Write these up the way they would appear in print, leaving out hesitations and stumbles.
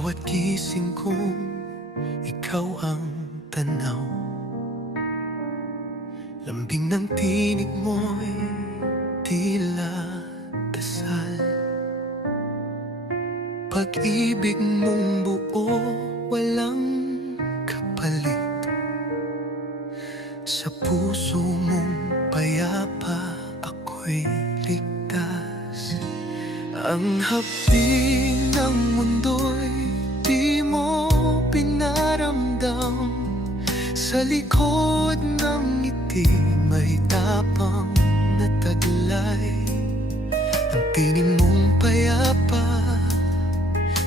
bawat gising kong ikaw ang tanaw. Lambing ng tinig mo'y tila dasal. Pag-ibig mong buo, walang kapalit. Sa puso mong payapa, ako'y ligtas. Ang hapdi ng mundo'y di mo pinaramdam. Sa likod ng ngiti may tapang na taglay. Ang tinig mong payapa,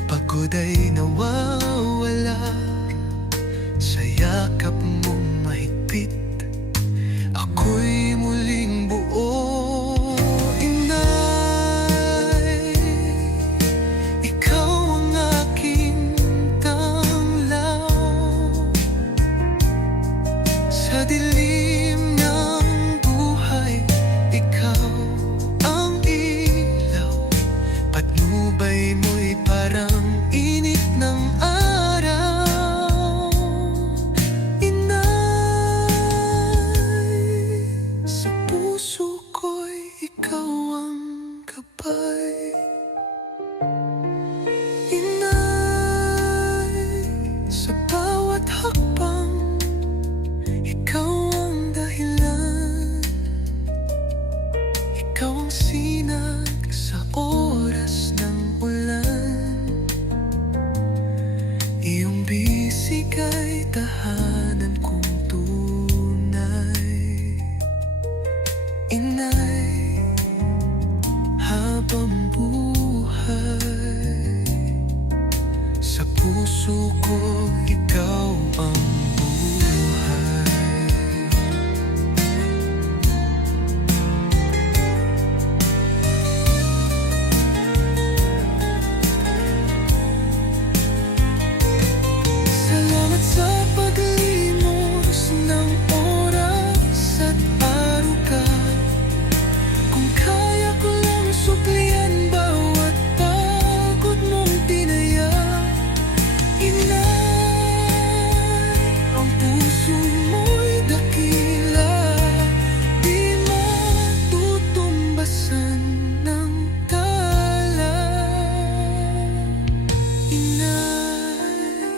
pagod ay nawawala. Sa yakap mong mahigpit, ako'y muling buo. Inay, ikaw ang aking tanglaw. Sa dilim ng buhay, ikaw ang ilaw. Patnubay mo'y parang init ng araw. Inay, sa puso ko'y ikaw ang gabay. Inay, sa bawat hakbang, ikaw ang dahilan. Ikaw ang sinag sa oras ng ulan. Iyong bisig ay tahanan kong tunay. Inay, habang buhay, sa puso ko ikaw ang buhay. Salamat sa paglimos ng oras at aruga. Kung kaya ko lang suplian bawat pagod mong tinaya. Inay, ang puso mo'y dakila, di matutumbasan ng tala. Inay,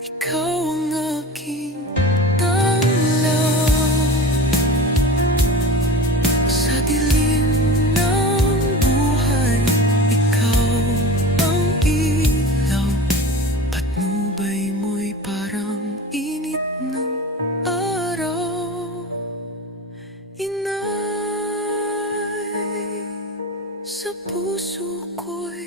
ikaw ang aking tanglaw. Sa dilim ng buhay, ikaw ang ilaw. Patnubay mo'y parang init ng araw. Inay, sa puso ko'y